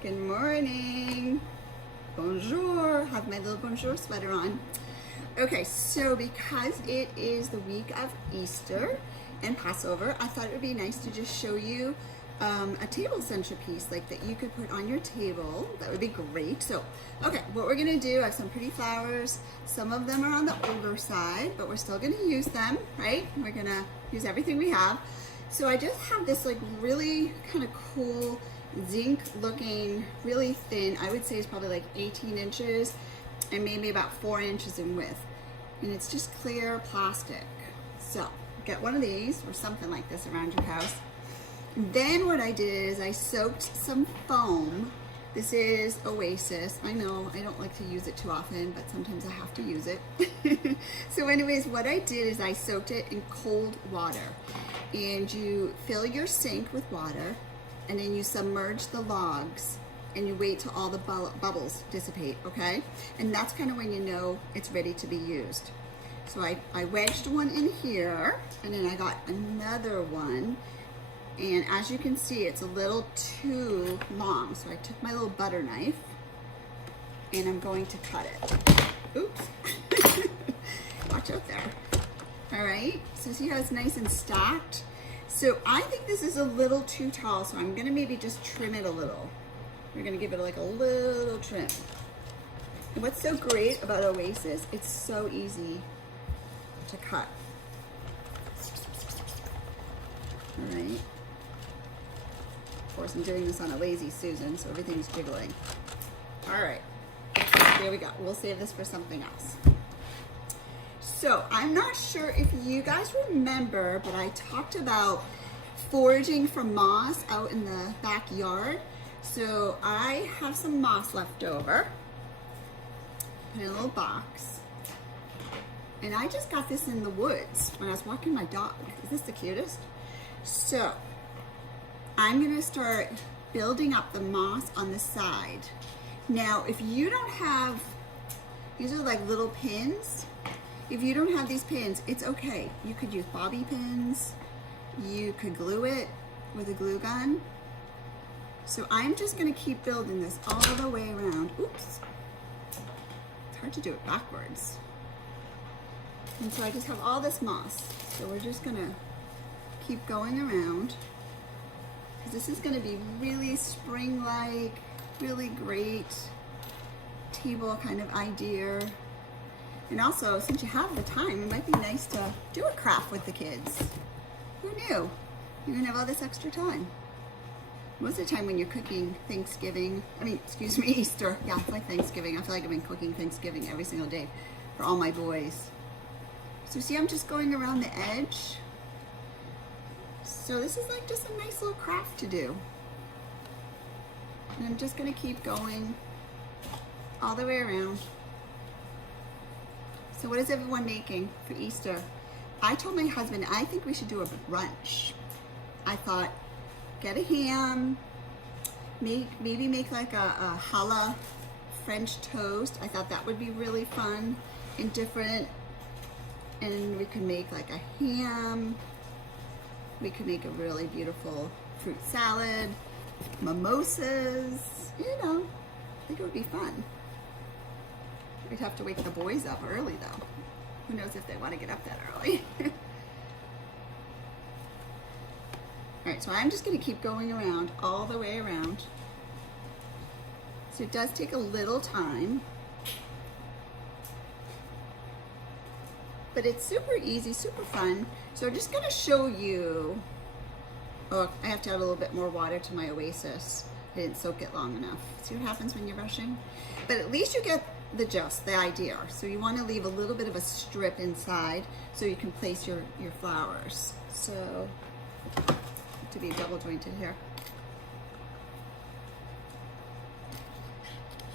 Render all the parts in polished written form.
Good morning. Bonjour. Have my little bonjour sweater on. Okay, so because it is the week of Easter and Passover, I thought it would be nice to just show you a table centerpiece like that you could put on your table. That would be great. So, okay, what we're gonna do, I have some pretty flowers. Some of them are on the older side, but we're still gonna use them, right? We're gonna use everything we have. So I just have this like really kind of cool zinc looking, really thin, I would say it's probably like 18 inches and maybe about 4 inches in width. And it's just clear plastic. So get one of these or something like this around your house. Then what I did is I soaked some foam. This is Oasis. I know I don't like to use it too often, but sometimes I have to use it. So anyways, what I did is I soaked it in cold water. And you fill your sink with water, and then you submerge the logs, and you wait till all the bubbles dissipate, okay? And that's kind of when you know it's ready to be used. So I wedged one in here, and then I got another one. And as you can see, it's a little too long. So I took my little butter knife and I'm going to cut it. Oops. Watch out there. All right, so see how it's nice and stacked? So I think this is a little too tall, so I'm gonna maybe just trim it a little. We're gonna give it like a little trim. And what's so great about Oasis, it's so easy to cut. All right. Of course, I'm doing this on a lazy Susan, so everything's jiggling. All right, there we go. We'll save this for something else. So I'm not sure if you guys remember, but I talked about foraging for moss out in the backyard. So I have some moss left over in a little box. And I just got this in the woods when I was walking my dog. Is this the cutest? So I'm gonna start building up the moss on the side. Now, if you don't have, these are like little pins. If you don't have these pins, it's okay. You could use bobby pins. You could glue it with a glue gun. So I'm just gonna keep building this all the way around. Oops. It's hard to do it backwards. And so I just have all this moss. So we're just gonna keep going around. Because this is gonna be really spring-like, really great table kind of idea. And also, since you have the time, it might be nice to do a craft with the kids. Who knew? You're gonna have all this extra time. Most of the time when you're cooking Thanksgiving, Easter. Yeah, it's like Thanksgiving. I feel like I've been cooking Thanksgiving every single day for all my boys. So see, I'm just going around the edge. So this is like just a nice little craft to do. And I'm just gonna keep going all the way around. So what is everyone making for Easter? I told my husband, I think we should do a brunch. I thought, get a ham, maybe make like a challah French toast. I thought that would be really fun and different. And we could make like a ham. We could make a really beautiful fruit salad, mimosas, you know, I think it would be fun. We'd have to wake the boys up early though. Who knows if they want to get up that early. All right, so I'm just gonna keep going around, all the way around. So it does take a little time, but it's super easy, super fun. So I'm just gonna show you, oh, I have to add a little bit more water to my Oasis. I didn't soak it long enough. See what happens when you're rushing? But at least you get the gist, the idea. So you wanna leave a little bit of a strip inside so you can place your flowers. So, to be double jointed here.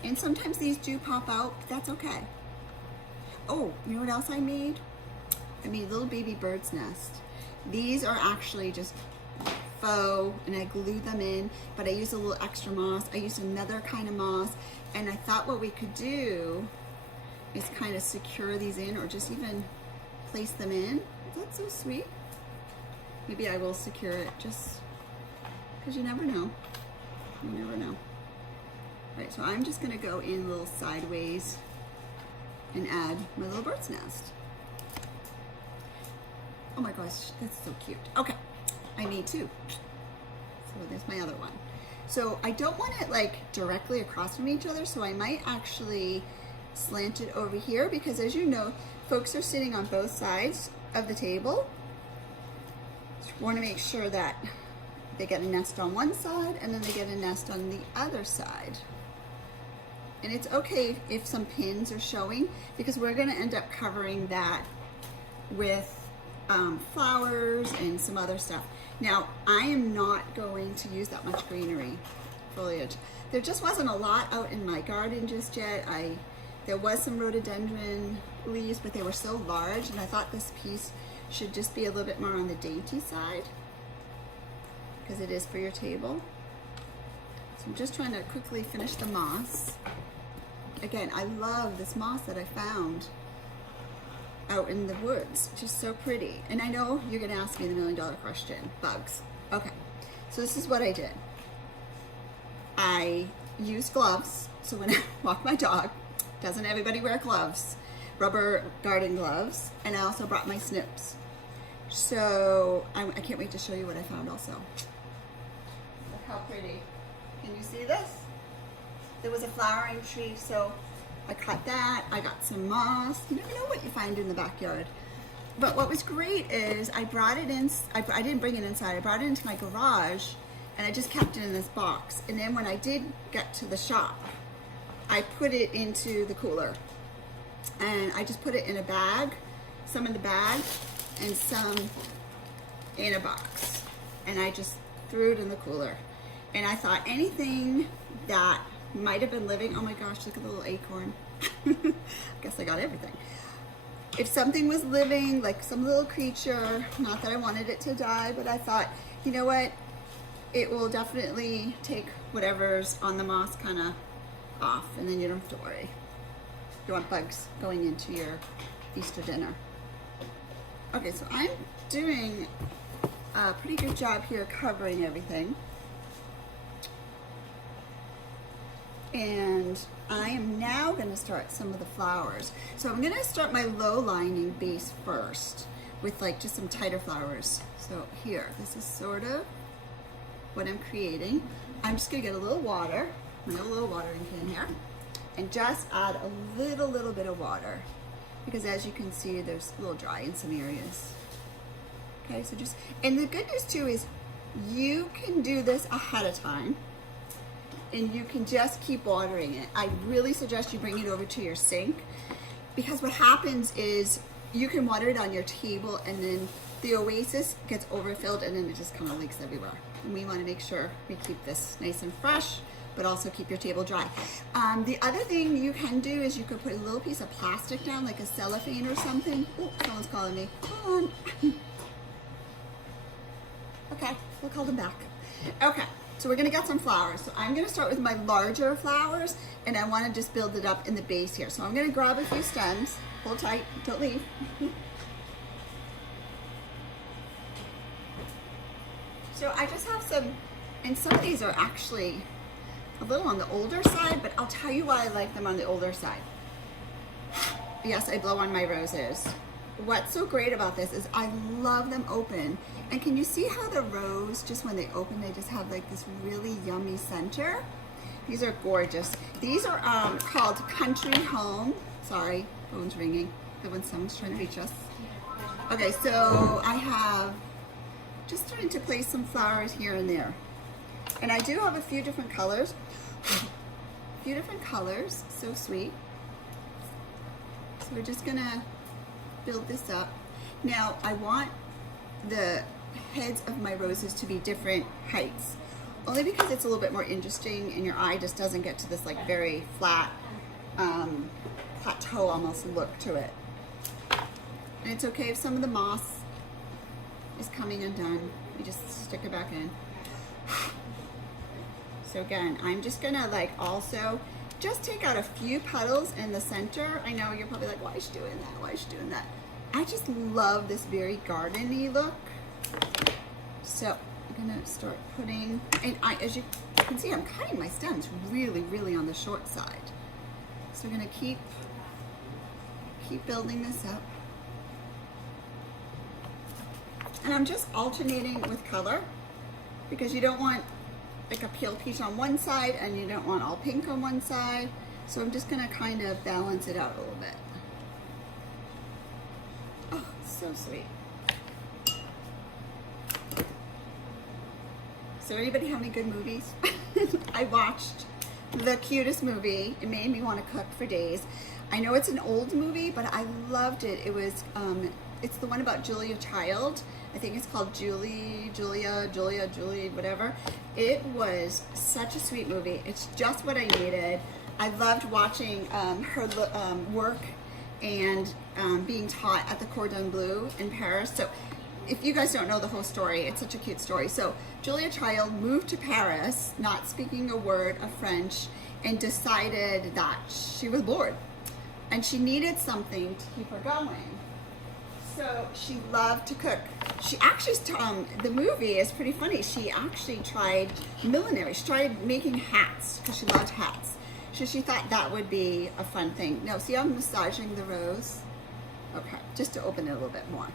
And sometimes these do pop out, but that's okay. Oh, you know what else I made? I made little baby bird's nest. These are actually just faux, and I glued them in, but I used a little extra moss. I used another kind of moss, and I thought what we could do is kind of secure these in, or just even place them in. That's so sweet. Maybe I will secure it just because you never know. You never know. Right, so I'm just gonna go in a little sideways and add my little bird's nest. Oh my gosh, that's so cute. Okay, I need two. So there's my other one. So I don't want it like directly across from each other, so I might actually slant it over here because, as you know, folks are sitting on both sides of the table. So you want to make sure that they get a nest on one side and then they get a nest on the other side. And it's okay if some pins are showing because we're going to end up covering that with flowers and some other stuff. Now, I am not going to use that much greenery foliage. There just wasn't a lot out in my garden just yet. There was some rhododendron leaves, but they were so large, and I thought this piece should just be a little bit more on the dainty side because it is for your table. So I'm just trying to quickly finish the moss. Again, I love this moss that I found out in the woods. Just so pretty. And I know you're gonna ask me the $1,000,000 question, bugs. Okay, so this is what I did. I used gloves, so when I walk my dog, doesn't everybody wear gloves? Rubber garden gloves, and I also brought my snips. So I can't wait to show you what I found also. Look how pretty. Can you see this? There was a flowering tree, so I cut that. I got some moss. You never know what you find in the backyard. But what was great is I brought it in, I didn't bring it inside, I brought it into my garage and I just kept it in this box. And then when I did get to the shop, I put it into the cooler. And I just put it in a bag, some in the bag and some in a box. And I just threw it in the cooler. And I thought anything that might have been living, oh my gosh, look at the little acorn. Guess I got everything. If something was living, like some little creature, not that I wanted it to die, but I thought, you know what, it will definitely take whatever's on the moss kind of off, and then you don't have to worry. You want bugs going into your Easter dinner. Okay, so I'm doing a pretty good job here covering everything. And I am now going to start some of the flowers. So I'm going to start my low lining base first with like just some tighter flowers. So here, this is sort of what I'm creating. I'm just going to get a little water, my little watering can here, and just add a little bit of water because as you can see, there's a little dry in some areas. Okay, so just, and the good news too is you can do this ahead of time. And you can just keep watering it. I really suggest you bring it over to your sink because what happens is you can water it on your table and then the oasis gets overfilled and then it just kind of leaks everywhere. And we want to make sure we keep this nice and fresh, but also keep your table dry. The other thing you can do is you could put a little piece of plastic down, like a cellophane or something. Oh, someone's calling me. Come on. Okay, we'll call them back. Okay. So we're gonna get some flowers. So I'm gonna start with my larger flowers and I wanna just build it up in the base here. So I'm gonna grab a few stems, hold tight, don't leave. So I just have some, and some of these are actually a little on the older side, but I'll tell you why I like them on the older side. Yes, I blow on my roses. What's so great about this is I love them open. And can you see how the rose, just when they open, they just have like this really yummy center? These are gorgeous. These are called Country Home. Sorry, phone's ringing. Someone's trying to reach us. Okay, so I have just trying to place some flowers here and there. And I do have a few different colors. A few different colors, so sweet. So we're just gonna build this up. Now I want the heads of my roses to be different heights, only because it's a little bit more interesting and your eye just doesn't get to this like very flat plateau almost look to it. And it's okay if some of the moss is coming undone. You just stick it back in. So again, I'm just gonna like also just take out a few petals in the center. I know you're probably like, why is she doing that? Why is she doing that? I just love this very garden-y look. So I'm gonna start putting, and as you can see I'm cutting my stems really, really on the short side. So we're gonna keep building this up. And I'm just alternating with color because you don't want like a pale peach on one side and you don't want all pink on one side. So I'm just gonna kind of balance it out a little bit. Oh, so sweet. So anybody have any good movies? I watched the cutest movie. It made me want to cook for days. I know it's an old movie, but I loved it. It was, it's the one about Julia Child. I think it's called Julie, whatever. It was such a sweet movie. It's just what I needed. I loved watching her work and being taught at the Cordon Bleu in Paris. So if you guys don't know the whole story, it's such a cute story. So Julia Child moved to Paris, not speaking a word of French, and decided that she was bored and she needed something to keep her going. So she loved to cook. She actually, the movie is pretty funny. She actually tried millinery. She tried making hats because she loved hats. So she thought that would be a fun thing. Now, see how I'm massaging the rose? Okay, just to open it a little bit more.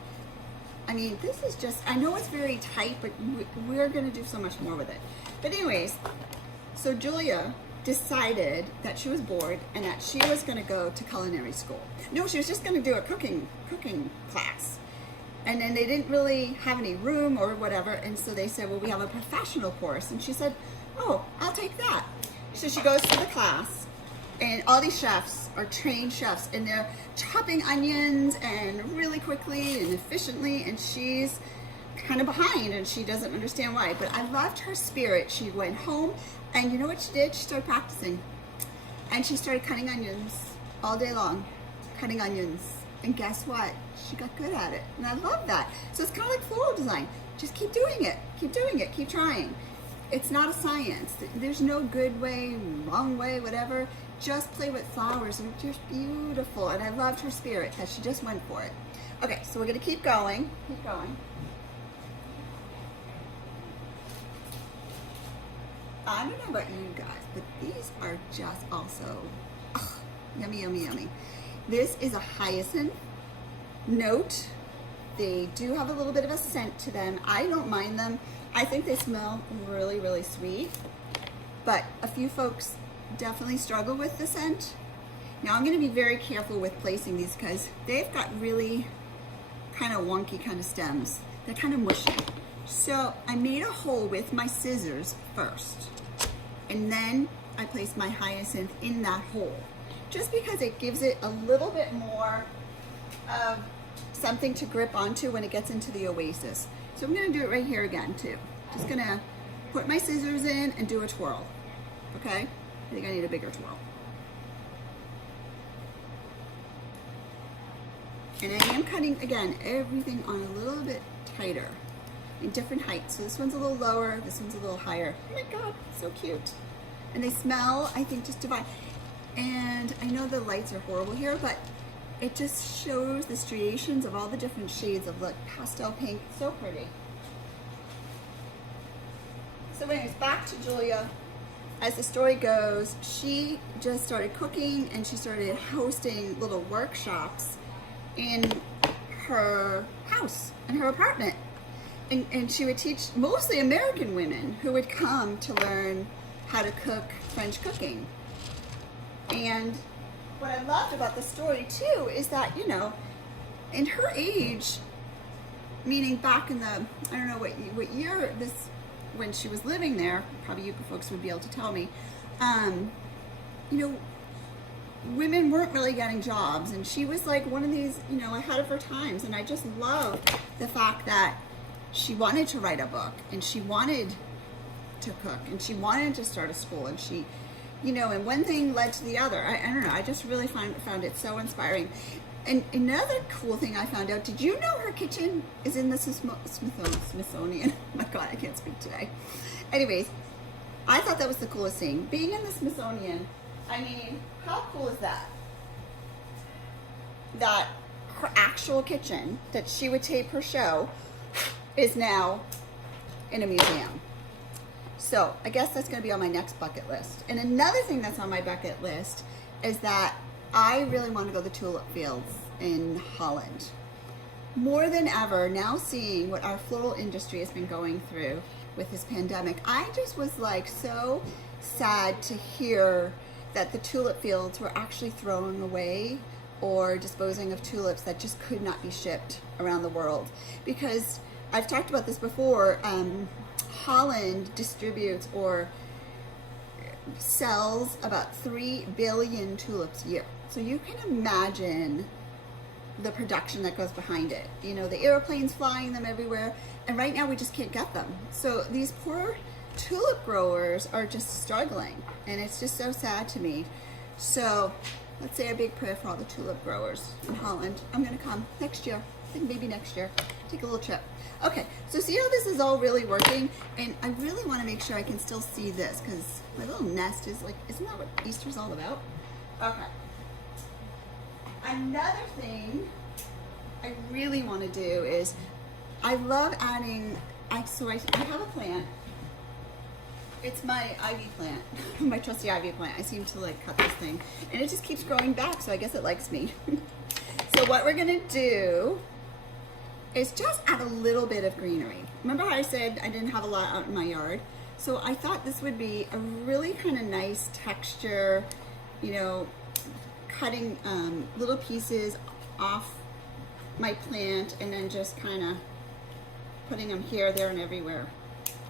I mean, this is just, I know it's very tight, but we're gonna do so much more with it. But anyways, so Julia decided that she was bored and that she was gonna go to culinary school. No, she was just gonna do a cooking class. And then they didn't really have any room or whatever, and so they said, well, we have a professional course. And she said, oh, I'll take that. So she goes to the class, and all these chefs are trained chefs, and they're chopping onions and really quickly and efficiently, and she's kind of behind and she doesn't understand why. But I loved her spirit. She went home, and you know what she did? She started practicing, and she started cutting onions all day long, cutting onions. And guess what? She got good at it, and I love that. So it's kind of like floral design. Just keep doing it, keep trying. It's not a science. There's no good way, wrong way, whatever. Just play with flowers. They're just beautiful. And I loved her spirit that she just went for it. Okay, so we're gonna keep going. I don't know about you guys, but these are just also yummy, yummy, yummy. This is a hyacinth note. They do have a little bit of a scent to them. I don't mind them. I think they smell really, really sweet, but a few folks definitely struggle with the scent. Now I'm gonna be very careful with placing these because they've got really kind of wonky kind of stems. They're kind of mushy. So I made a hole with my scissors first, and then I placed my hyacinth in that hole, just because it gives it a little bit more of something to grip onto when it gets into the oasis. So I'm gonna do it right here again too. Just gonna put my scissors in and do a twirl, okay? I think I need a bigger twirl. And I am cutting, again, everything on a little bit tighter, in different heights. So this one's a little lower, this one's a little higher. Oh my God, so cute. And they smell, I think, just divine. And I know the lights are horrible here, but it just shows the striations of all the different shades of, look, pastel pink, so pretty. So anyways, back to Julia. As the story goes, she just started cooking and she started hosting little workshops in her house, in her apartment. And she would teach mostly American women who would come to learn how to cook French cooking. And what I loved about the story too is that, you know, in her age, meaning back in the, I don't know what year this, when she was living there, probably you folks would be able to tell me, you know, women weren't really getting jobs, and she was like one of these, you know, ahead of her times. And I just loved the fact that she wanted to write a book, and she wanted to cook, and she wanted to start a school, and she, you know, and one thing led to the other. I don't know, I just really found it so inspiring. And another cool thing I found out, did you know her kitchen is in the Smithsonian? Oh my God, I can't speak today. Anyways, I thought that was the coolest thing. Being in the Smithsonian, I mean, how cool is that? That her actual kitchen that she would tape her show is now in a museum. So I guess that's going to be on my next bucket list. And another thing that's on my bucket list is that I really want to go to the tulip fields in Holland. More than ever, now seeing what our floral industry has been going through with this pandemic, I just was like so sad to hear that the tulip fields were actually throwing away or disposing of tulips that just could not be shipped around the world. Because I've talked about this before, Holland distributes or sells about 3 billion tulips a year. So you can imagine the production that goes behind it. You know, the airplanes flying them everywhere, and right now we just can't get them. So these poor tulip growers are just struggling, and it's just so sad to me. So let's say a big prayer for all the tulip growers in Holland. I'm gonna come next year. I think maybe next year, take a little trip. Okay, so see how this is all really working? And I really wanna make sure I can still see this, because my little nest is like, isn't that what Easter's all about? Okay. Another thing I really want to do is, I love adding, I have a plant. It's my ivy plant, my trusty ivy plant. I seem to like cut this thing, and it just keeps growing back, so I guess it likes me. So what we're gonna do is just add a little bit of greenery. Remember how I said I didn't have a lot out in my yard? So I thought this would be a really kind of nice texture, you know, cutting little pieces off my plant and then just kind of putting them here, there, and everywhere.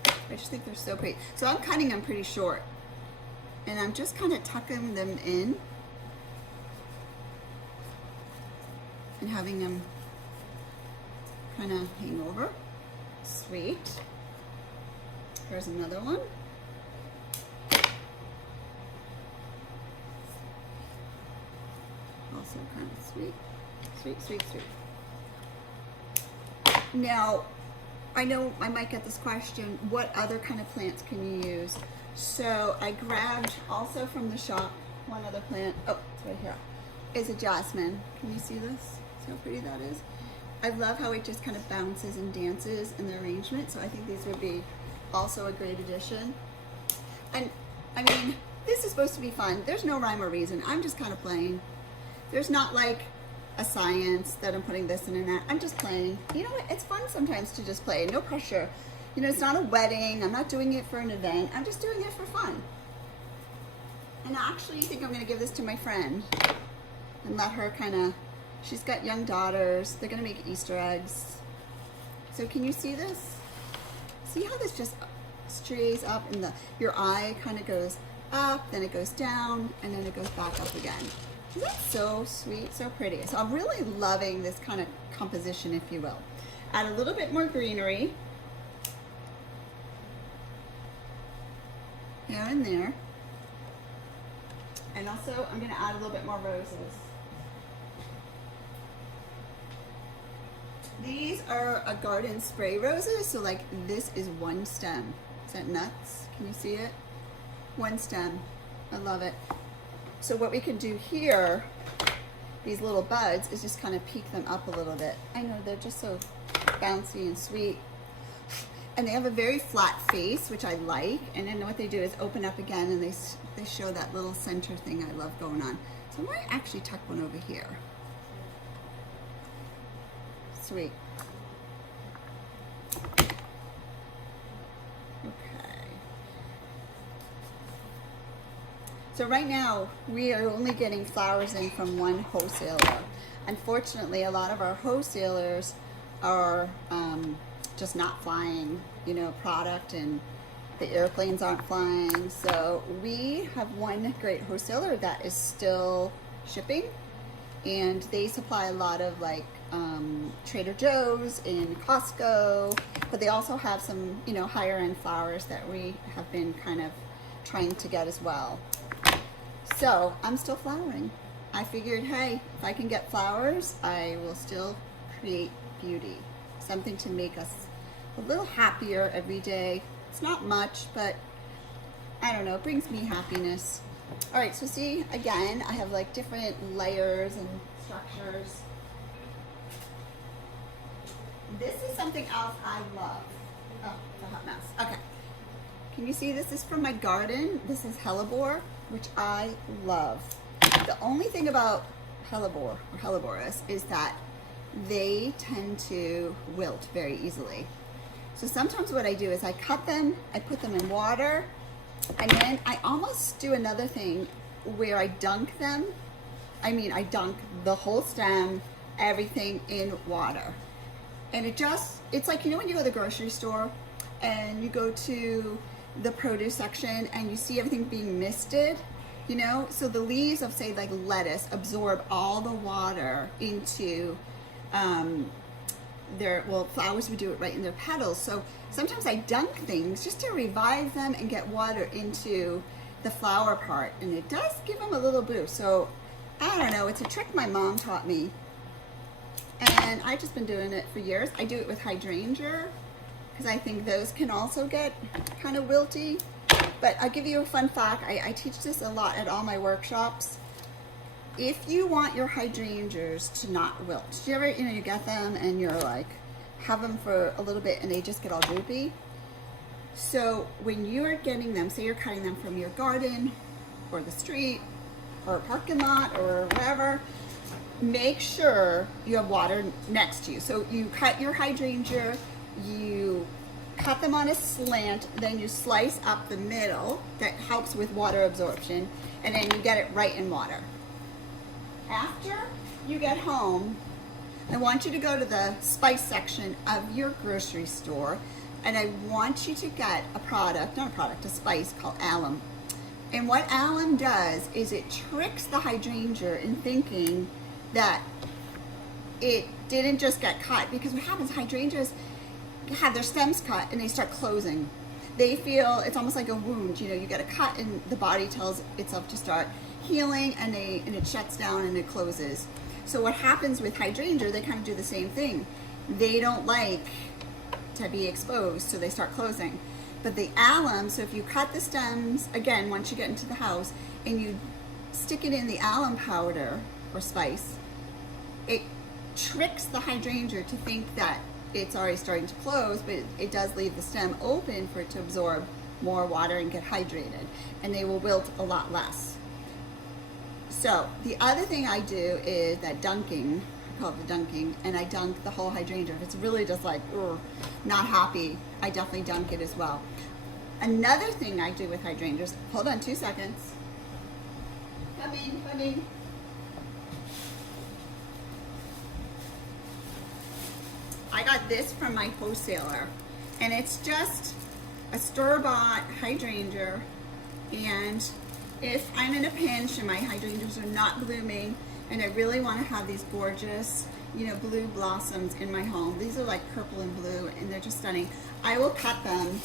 I just think they're so pretty. So I'm cutting them pretty short, and I'm just kind of tucking them in and having them kind of hang over. Sweet. Here's another one. Also kind of sweet. Sweet, sweet, sweet. Now, I know I might get this question, what other kind of plants can you use? So I grabbed also from the shop one other plant. Oh, it's right here. It's a jasmine. Can you see this? See how pretty that is? I love how it just kind of bounces and dances in the arrangement. So I think these would be also a great addition. And I mean, this is supposed to be fun. There's no rhyme or reason. I'm just kind of playing. There's not like a science that I'm putting this in and that. I'm just playing. You know what? It's fun sometimes to just play. No pressure. You know, it's not a wedding. I'm not doing it for an event. I'm just doing it for fun. And I actually think I'm going to give this to my friend and let her kind of, she's got young daughters. They're going to make Easter eggs. So can you see this? See how this just strays up and your eye kind of goes up, then it goes down, and then it goes back up again. Isn't that so sweet, so pretty? So I'm really loving this kind of composition, if you will. Add a little bit more greenery here and there. And also I'm going to add a little bit more roses. These are a garden spray roses, so like this is one stem. Is that nuts? Can you see it? One stem. I love it. So what we can do here, these little buds, is just kind of peek them up a little bit. I know, they're just so bouncy and sweet. And they have a very flat face, which I like. And then what they do is open up again, and they show that little center thing I love going on. So I might actually tuck one over here. Sweet. So right now, we are only getting flowers in from one wholesaler. Unfortunately, a lot of our wholesalers are just not flying, you know, product, and the airplanes aren't flying. So we have one great wholesaler that is still shipping, and they supply a lot of like Trader Joe's and Costco, but they also have some, you know, higher end flowers that we have been kind of trying to get as well. So I'm still flowering. I figured, hey, if I can get flowers, I will still create beauty. Something to make us a little happier every day. It's not much, but I don't know, it brings me happiness. All right, so see, again, I have like different layers and structures. This is something else I love. Oh, it's a hot mess. Okay. Can you see this? This is from my garden. This is Hellebore, which I love. The only thing about Hellebore or Hellebores is that they tend to wilt very easily. So sometimes what I do is I cut them, I put them in water, and then I almost do another thing where I dunk them. I mean, I dunk the whole stem, everything in water. And it's like, you know when you go to the grocery store and you go to the produce section and you see everything being misted, you know? So the leaves of, say, like lettuce absorb all the water into flowers would do it right in their petals. So sometimes I dunk things just to revive them and get water into the flower part. And it does give them a little boost. So I don't know, it's a trick my mom taught me. And I've just been doing it for years. I do it with hydrangea because I think those can also get kind of wilty. But I'll give you a fun fact. I teach this a lot at all my workshops. If you want your hydrangeas to not wilt, do you ever, you get them and you're like, have them for a little bit and they just get all droopy? So when you're getting them, say you're cutting them from your garden or the street or a parking lot or wherever, make sure you have water next to you. So you cut your hydrangea, you cut them on a slant, then you slice up the middle. That helps with water absorption, and then you get it right in water. After you get home, I want you to go to the spice section of your grocery store, and I want you to get a spice called alum. And what alum does is it tricks the hydrangea in thinking that it didn't just get cut, because what happens, hydrangeas have their stems cut and they start closing. They feel it's almost like a wound, you get a cut and the body tells itself to start healing, and it shuts down and it closes. So what happens with hydrangea, they kind of do the same thing. They don't like to be exposed, so they start closing. But the alum, so if you cut the stems, again, once you get into the house, and you stick it in the alum powder or spice, it tricks the hydrangea to think that it's already starting to close, but it does leave the stem open for it to absorb more water and get hydrated, and they will wilt a lot less. So the other thing I do is that dunking, I call it the dunking, and I dunk the whole hydrangea. If it's really just like, not happy, I definitely dunk it as well. Another thing I do with hydrangeas, hold on 2 seconds. Coming. I got this from my wholesaler, and it's just a store-bought hydrangea, and if I'm in a pinch and my hydrangeas are not blooming and I really want to have these gorgeous, blue blossoms in my home, these are like purple and blue and they're just stunning, I will cut them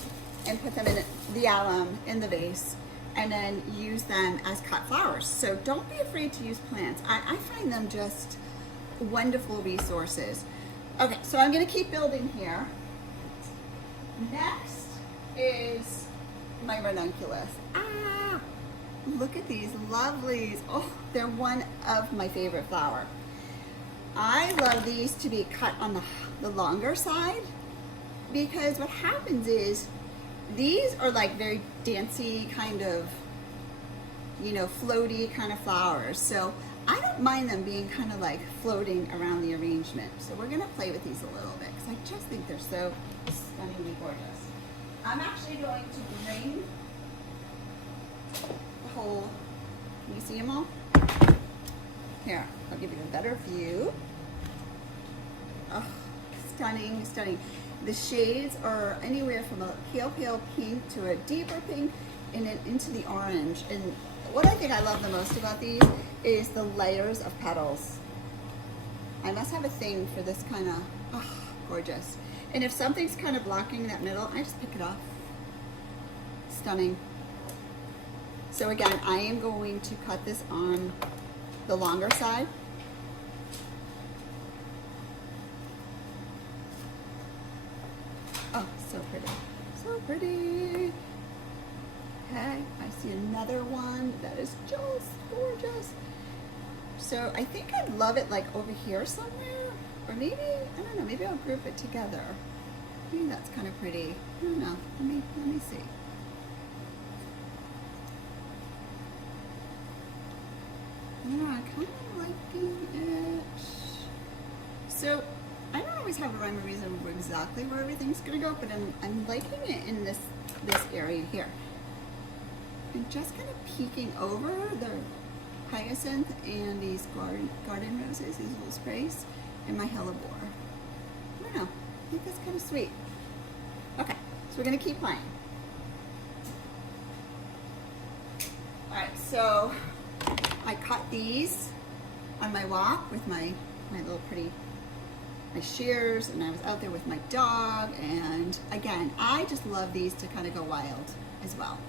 and put them in the alum in the vase and then use them as cut flowers. So don't be afraid to use plants. I find them just wonderful resources. Okay, so I'm going to keep building here. Next is my ranunculus. Look at these lovelies. Oh, they're one of my favorite flower. I love these to be cut on the longer side, because what happens is these are like very dancey kind of, floaty kind of flowers. So I don't mind them being kind of like floating around the arrangement. So we're gonna play with these a little bit because I just think they're so stunningly gorgeous. I'm actually going to bring the whole, can you see them all? Here, I'll give you a better view. Oh, stunning, stunning. The shades are anywhere from a pale pink to a deeper pink and then into the orange. And what I think I love the most about these is the layers of petals. I must have a thing for this kind of, gorgeous. And if something's kind of blocking that middle, I just pick it off. Stunning. So again, I am going to cut this on the longer side. Oh, so pretty. So pretty. Okay, I see another one that is just gorgeous. So I think I'd love it like over here somewhere, or maybe, I don't know, maybe I'll group it together. I think that's kind of pretty. I don't know, let me see. don't know, I'm kind of liking it. So I don't always have a rhyme or reason of exactly where everything's gonna go, but I'm liking it in this area here. I'm just kind of peeking over the hyacinth and these garden roses, these little sprays, and my hellebore. I don't know, I think that's kind of sweet. Okay, so we're gonna keep playing. All right, so I cut these on my walk with my little pretty, my shears, and I was out there with my dog, and again, I just love these to kind of go wild as well.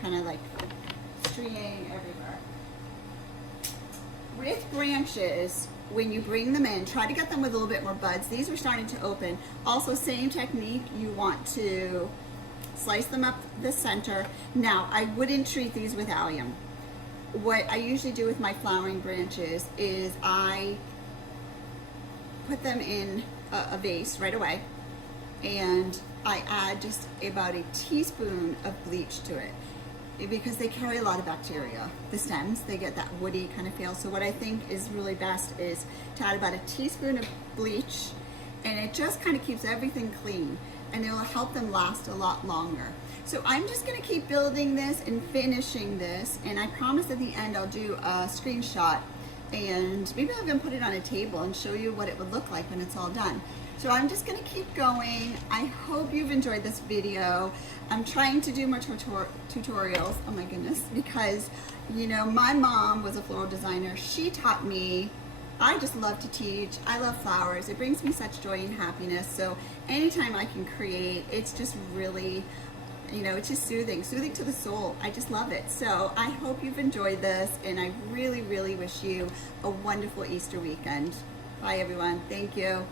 Kind of like straying everywhere. With branches, when you bring them in, try to get them with a little bit more buds. These are starting to open. Also, same technique, you want to slice them up the center. Now, I wouldn't treat these with allium. What I usually do with my flowering branches is I put them in a vase right away, and I add just about a teaspoon of bleach to it, because they carry a lot of bacteria. The stems, they get that woody kind of feel. So what I think is really best is to add about a teaspoon of bleach, and it just kind of keeps everything clean, and it will help them last a lot longer. So I'm just gonna keep building this and finishing this, and I promise at the end I'll do a screenshot, and maybe I'll even put it on a table and show you what it would look like when it's all done. So I'm just gonna keep going. I hope you've enjoyed this video. I'm trying to do more tutorials, oh my goodness, because you know, my mom was a floral designer. She taught me. I just love to teach. I love flowers. It brings me such joy and happiness. So anytime I can create, it's just really, you know, it's just soothing to the soul. I just love it. So I hope you've enjoyed this, and I really, really wish you a wonderful Easter weekend. Bye everyone, thank you.